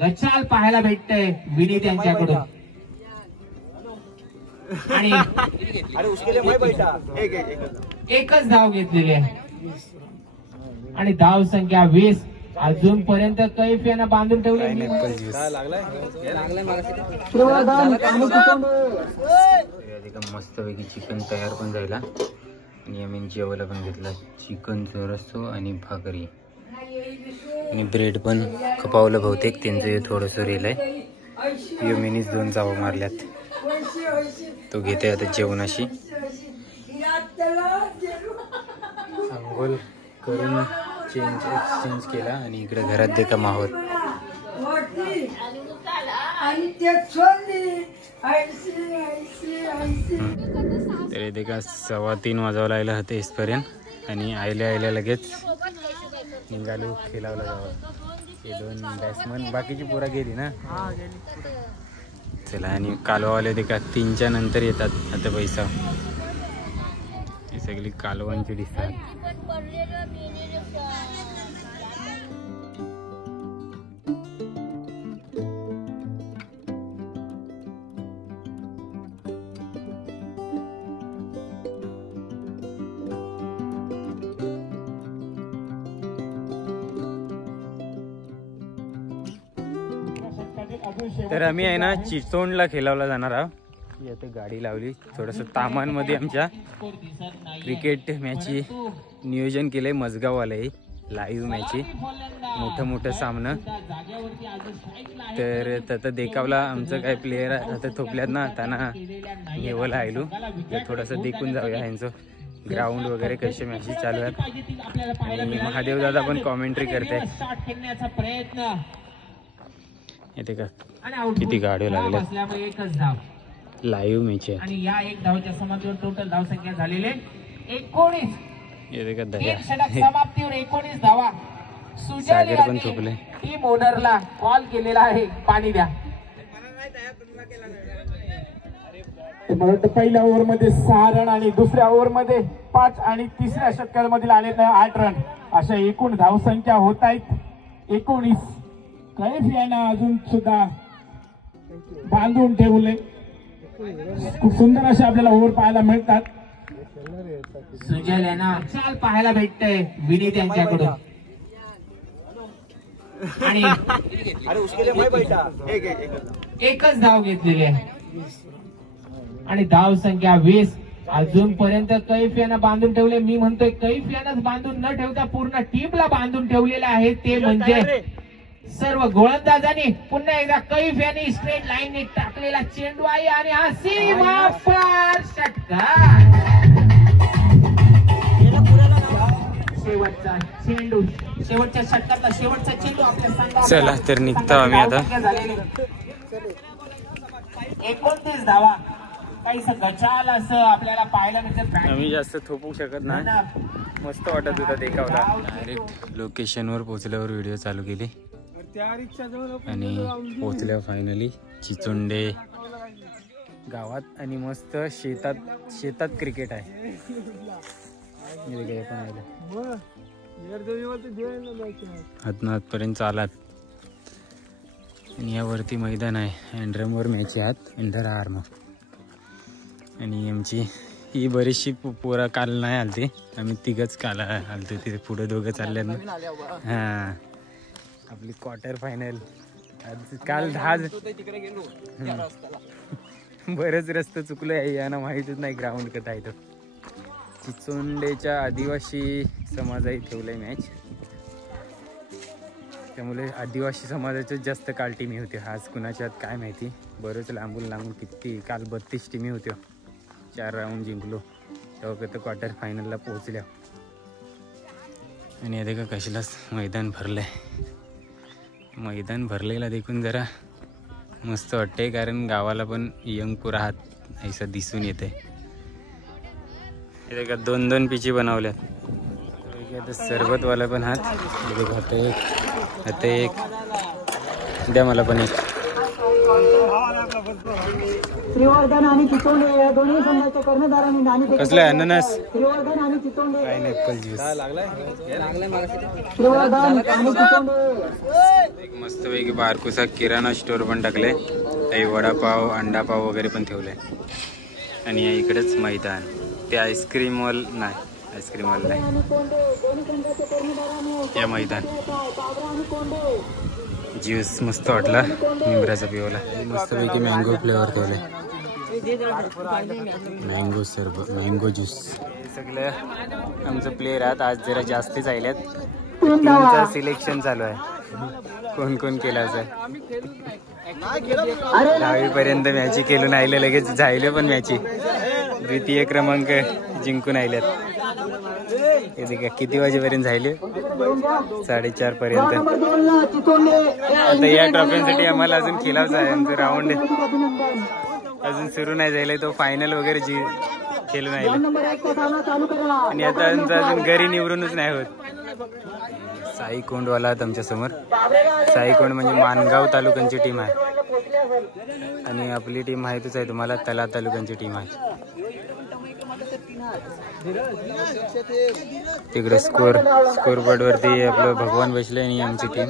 गचाल पाहायला भेटतंय विनीत यांच्याकडून आणि एकच धाव घेतलेली आहे आणि धाव संख्या 20. अजूनपर्यंत कैफ यांना बांधून ठेवले. मस्तपैकी चिकन तयार पण झाला आणि आम्ही जेवायला पण घेतला चिकनचा रस्सो आणि भाकरी आणि ब्रेड पण खपावलं बहुतेक त्यांचं थोडंसं रेलय. यमिनीच 2 चावा मारल्यात. तो घेते आता जेवणाशी. अंघोळ करून एक्सचेंज केला आणि इकडे घरात देता माहोल. तर इथे का 2:15 वाजावं लागलं होतं इसपर्यंत आणि आयल्या लगेच निघालो खेळावला जावं. हे 2 बॅट्समन बाकीची पोरा गेली ना. चला आणि कालवावाले ते का 3च्या नंतर येतात आता पैसा. ही सगळी कालवांची दिसतात. तर आम्ही आहे ना चिचोंडला खेळावला जाणार आहोत. आता गाडी लावली. थोडंसं तामांमध्ये आमच्या क्रिकेट मॅचची नियोजन केलंय. मजगाववाला आहे लाईव्ह मॅची मोठं सामनं. तर तसं देखावला आमचं काय प्लेयर आता थोपल्यात ना त्यांना घेवायला आयलो. तर थोडंसं देखून जाऊया यांचं ग्राउंड वगैरे कसे मॅचेस चालू आहेत. आणि महादेव दादा पण कॉमेंट्री करते. येते का किती गाड्या लागल्या. एकच धाव लाईव्ह मॅच आहे आणि या एक धावच्या समाप्तीवर टोटल धाव संख्या झालेले 19. येते का दया समाप्तीवर 19 धावा. सागर पण थोपले. टीम ओनरला कॉल केलेला आहे पाणी द्या. पहिल्या ओव्हर मध्ये 6 रन आणि दुसऱ्या ओव्हर मध्ये 5 आणि तिसऱ्या षटकामधील आले 8 रन. अशा एकूण धावसंख्या होत आहेत 19. कैफ यांना अजून सुद्धा बांधून ठेवले. खूप सुंदर असे आपल्याला ओव्हर पाहायला मिळतात. सुजल यांना चाल पाहायला भेटतंय विनीत यांच्याकडून आणि एकच धाव घेतलेली आहे आणि धाव संख्या 20. अजूनपर्यंत कैफ यांना बांधून ठेवले. मी म्हणतोय कैफ यांनाच बांधून न ठेवता पूर्ण टीमला बांधून ठेवलेलं आहे. ते म्हणजे सर्व गोलंदाजांनी. पुन्हा एकदा कैफ यांनी स्ट्रेट लाईनने टाकलेला चेंडू आहे आणि हा सीमा पार षटकार. शेवटचा चेंडू शेवटच्या षटकातला शेवटचा चेंडू आपल्या संघाला. चला तर निघतो आम्ही आता. 29 धावा. काहीसं गचाल असं आपल्याला पाहायला मिळतं. आम्ही जास्त थोपू शकत नाही. मस्त वाटत होता देखावला. डायरेक्ट लोकेशनवर पोहोचल्यावर व्हिडिओ चालू केली आणि पोहोचल्या फायनली चिचोंडे गावात आणि मस्त शेतात क्रिकेट आहे. हातपर्यंत चालत आणि यावरती मैदान आहे. अँड्रमवर मॅच आहेत अंडर आर्म. आणि आमची ही बरीचशी पोरं काल नाही आलती. आम्ही 3घच काल आलतो. तिथे पुढे 2 चालले ना. हां आपली क्वार्टर फायनल काल 10 बरेच रस्ते चुकलो आहे. यांना माहीतच नाही ग्राउंड कसा आहे. तो चिचोंडेच्या आदिवासी समाजाही ठेवलंय मॅच. त्यामुळे आदिवासी समाजाच्याच जास्त काल टीमी होत्या. आज कुणाच्यात काय माहिती. बरंच लांबून किती काल 32 टीमी होत्या. 4 राऊंड जिंकलो तेव्हा तर क्वार्टर फायनलला पोहोचल्या. आणि आता का कशालाच मैदान भरलंय. मैदान भरलेला देखून जरा मस्त वाटते. कारण गावाला पण यंग पुरा आहात असं दिसून येते. इथे का 2-2 पिची बनवल्यात. आता सरबतवाला पण हात एक द्या मला पण एक. श्रीवर्धन आणि चितोंडे या दोन्ही संघाच्या कर्णधारांनी नाणी कसलं आहे अननस श्रीवर्धन आणि चितोंडे काय नाही ॲपल ज्यूस श्रीवर्धन आणि चितोंडे एक मस्तपैकी बारकुसा किराणा स्टोअर पण टाकले काही वडापाव अंडापाव वगैरे पण ठेवले आणि या इकडेच मैदान ते आईस्क्रीम वॉल नाही आईस्क्रीम वॉल नाही या मैदान ज्यूस मस्त वाटला निंबऱ्याचा पिवला मस्तपैकी मँगो फ्लेवर ठेवले मँगो सरबत मँगो ज्यूस सगळे आमचं प्लेयर आहेत आज जरा जास्तीच आलेत टीमचं सिलेक्शन चालू आहे कोण कोण केलं असं 10वी पर्यंत मॅची खेळून आले लगेच झाले पण मॅची द्वितीय क्रमांक जिंकून आल्यात किती वाजेपर्यंत झाले 4:30 पर्यंत आता या ट्रॉफीसाठी आम्हाला अजून खेळायचं आहे आमचं राऊंड अजून सुरू नाही झालंय तो फायनल वगैरे खेळून आले आणि आता अजून घरी निवडूनच नाही होत साई कोंडवाला आहेत आमच्या समोर साई कोंड म्हणजे माणगाव तालुक्यांची टीम आहे आणि आपली टीम माहितच आहे तुम्हाला तला तालुक्यांची टीम आहे तिकडे स्कोरबोर्ड वरती आपलं भगवान बसले आणि आमची टीम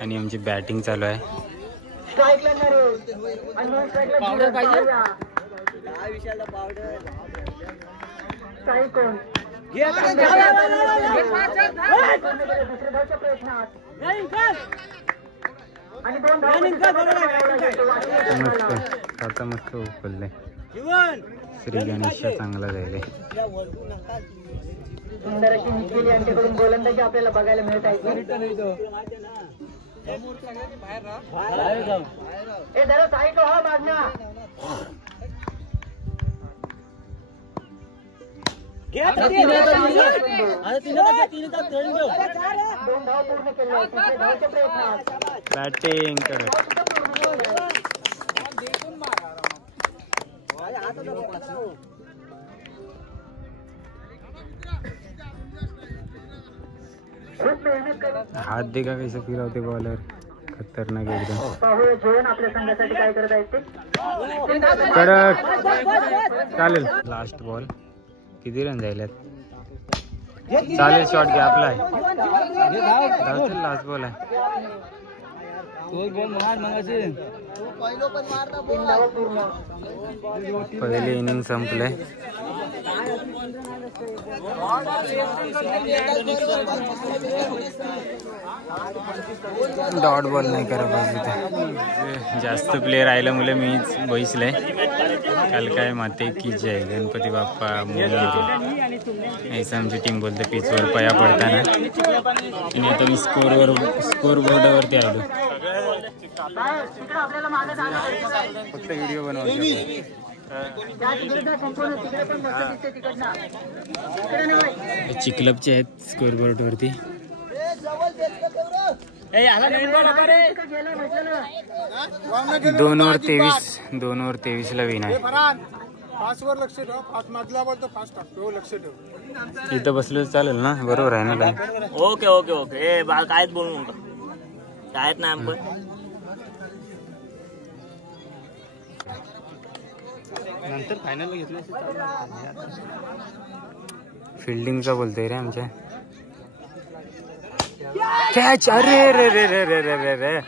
आणि आमची बॅटिंग चालू आहे मस्त आता मस्त उकलले श्री गणेश चांगला जायले सुंदर अशी निखिल यांच्याकडून गोलंदाजी आपल्याला बघायला मिळत आहे जरा साईड हा बाजूला बॅटिंग करत हात देखा कैसे फिरवते बॉलर खतरनाक एकदम आपल्या संघासाठी काय करत आहेत ते कडक चालेल लास्ट बॉल किती रन जायल्यात चालेल शॉट घ्या आपला आहे लास्ट बॉल आहे पहिले इनिंग संपले डॉट बॉल नाही करा पाहिजे ते जास्त प्लेयर आयला मुले मीच बसले काल काय माते की जय गणपती बाप्पा ऐसा आमची टीम बोलते पिचवर पया पडताना आणि आता मी स्कोर बोर्डावरती आलो फक्त व्हिडिओ बनवायचे चिकलपचे आहेत स्कोर बोर्ड वरती 2 ओव्हर 23 ला विन आहे इथं बसलो चालेल ना बरोबर आहे ना ओके ओके ओके कायच बोलू नका कायच नाही आमचं नंतर फायनल घेतलं फिल्डिंगचा बोलतोय रे आमच्या कॅच अरे रे रे रे रे रे रे रे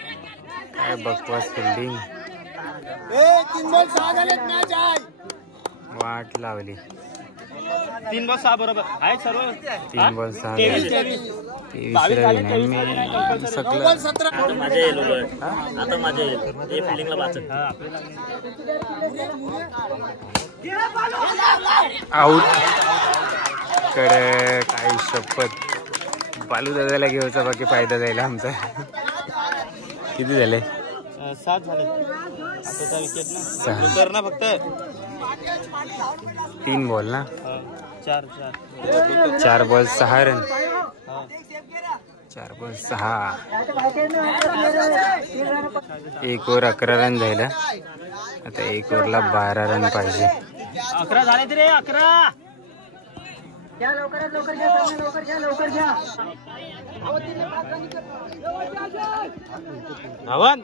काय बकवास फिल्डिंग 3 बॉल 6 झालेत मॅच आहे वाट लावली 3 बॉल 6 बरोबर आहे सर्व 3 बॉल 6 मी सकलं आता माझे आता माझे हे फिल्डिंगला वाचत आउट कडे काही शपथ बालू दादाला घेऊचा बाकी फायदा जायला आमचा किती झाले 7 झाले आता विकेट ना फक्त 3 बॉल ना 4 ball 6 run 4 ball 6 1 over 11 run झाला आता 1 ओव्हरला 12 रन पाहिजे 11 झाले रे 11 घ्या लवकरात लवकर घ्या लवकर घ्या लवकर घ्या धावन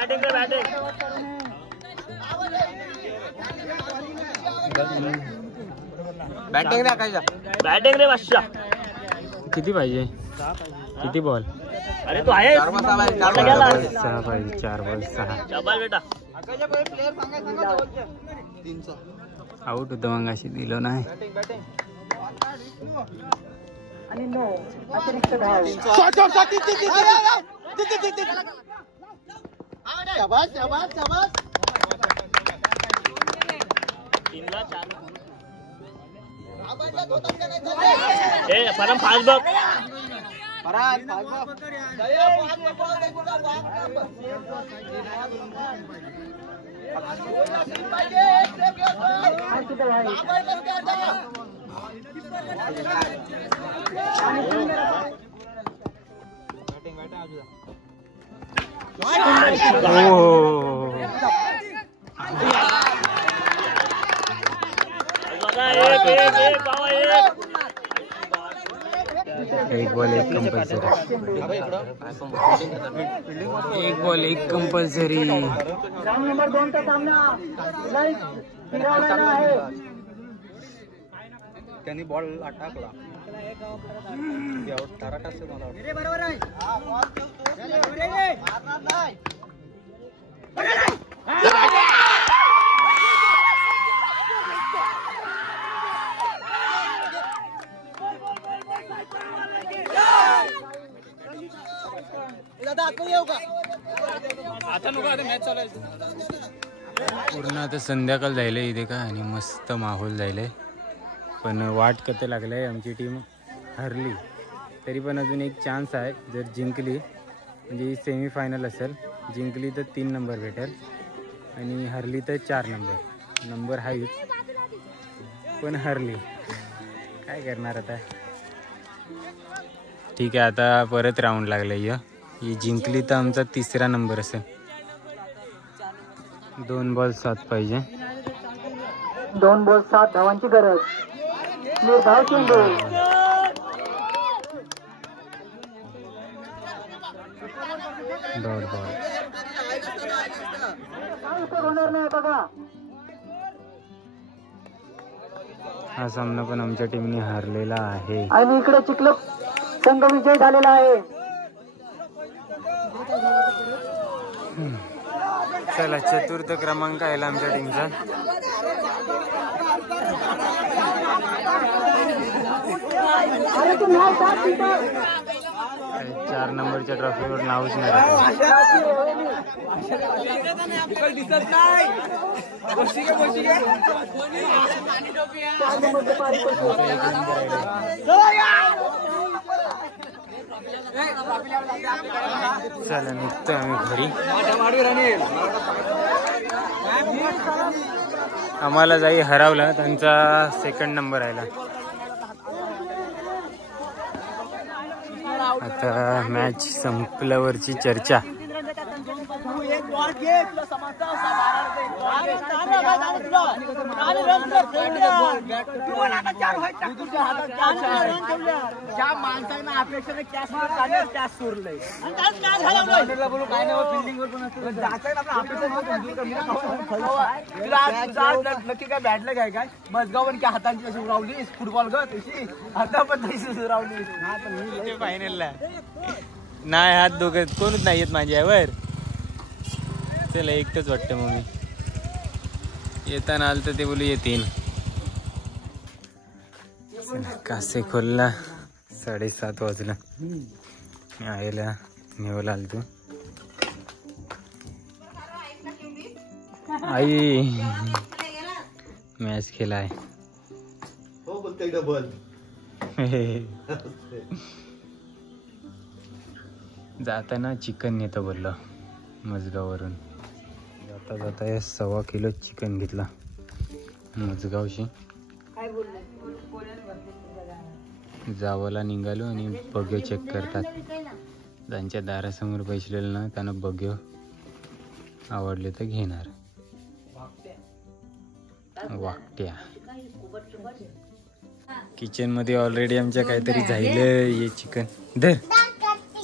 बॅटिंग रे बॅटिंग. बॅटिंग रे बादशाह. किती पाहिजे? किती बॉल? अरे तू आहे 6 पाहिजे. 4 बॉल 6. शाबास बेटा. आउट होतं मग अशी दिलं नाही. आणि नो अतिरिक्त धाव. तीनला 4. ए परम फास्ट बघ. एक बॉल एक compulsory. 1 ball 1 compulsory. Ground number 2 चा सामना लाईट फिरवलेला आहे. त्यांनी बॉल टाकला. बरोबर आहे. पूर्ण आता संध्याकाळ जायला इथे का आणि मस्त माहोल जायलाय. पण वाट कथे लागलाय. आमची टीम हरली तरी पण अजून एक चान्स आहे. जर जिंकली म्हणजे सेमीफायनल असेल. जिंकली तर 3 नंबर भेटेल आणि हरली तर 4 नंबर. नंबर हाच पण हरली काय करणार आता. ठीक आहे आता परत राऊंड लागलाय. ही जिंकली तर आमचा 3रा नंबर असेल. 2 बॉल 7 पाहिजे. 2 बॉल 7 धावांची गरज. निर्धाव चेंडू. Dot ball. होणार नाही बघा. हा सामना पण आमच्या टीमने हारलेला आहे. आणि इकडे चिखल संघ विजय झालेला आहे. चला 4र्थ क्रमांक आहे आमच्या टीमचा. अरे तू नाव टाक तिथं. 4 नंबरच्या ट्रॉफीवर नावच नाही राहत. चला निघतो आम्ही घरी. आम्हाला जाई हरवला. त्यांचा 2nd नंबर आला. आता मॅच संपल्यावरची चर्चा. नक्की काय बॅटला काय काय मजगाव पण काय हातांची अशी उरावली फुटबॉल ग तशी आता पण तशी उरावली. फायनलला नाही हात दोघं कोणच नाही येत माझ्यावर. चला एकटंच वाटतं मग मी येताना आलं तर ते बोलू येतील. कासे खोलला 7:30 वाजला. मी आईला नेवला आलो. तू आई मॅच खेळाय. हो बोलतोय डबल. जाताना चिकन नेतो बोललो मजगाववरून. जाता जाता 1.25 किलो चिकन घेतला मजगावशी. जावाला निघालो आणि बग्यो चेक करतात. त्यांच्या दारासमोर बसलेलं ना त्यांना बग्यो आवडले तर घेणार. वाकट्या. किचन मध्ये ऑलरेडी आमच्या काहीतरी झालं. हे चिकन धर.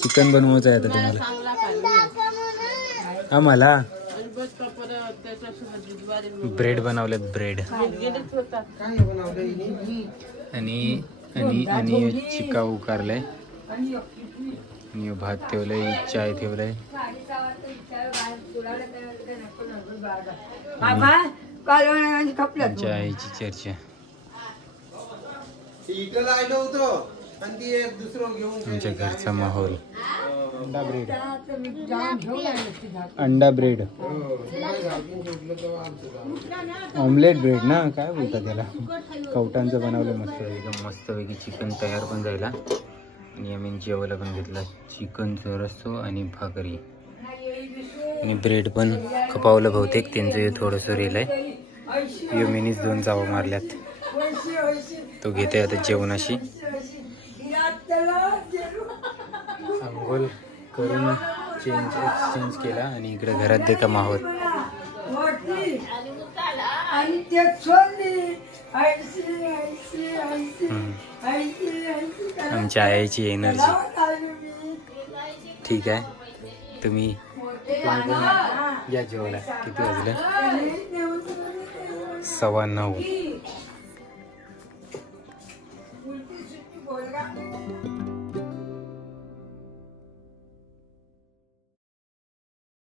चिकन बनवायचं आहे आता तुम्हाला. आम्हाला ब्रेड बनवलेत. ब्रेड आणि आणि आणि चिका उकारलाय आणि भात ठेवलाय. चाय ठेवलाय. आमच्या आईची चर्चा. आमच्या घरचा माहोल. अंडा ब्रेड ऑमलेट ब्रेड ना काय बोलतात त्याला. कवटांचं बनवलं मस्त. एकदम मस्तपैकी चिकन तयार पण झाला आणि आम्ही जेवायला पण घेतला. चिकनचं रस्सो आणि भाकरी आणि ब्रेड पण खपावलं बहुतेक. त्यांचं थोडंसं रेल आहे. युमिनीच 2 चावा मारल्यात. तो घेते आता जेवणाशी. अंघोल करून एक्सचेंज केला आणि इकडे घरात देखा माहोल. आमच्या आईची एनर्जी. ठीक आहे. तुम्ही पण या जेवायला. किती वाजले? 9:15.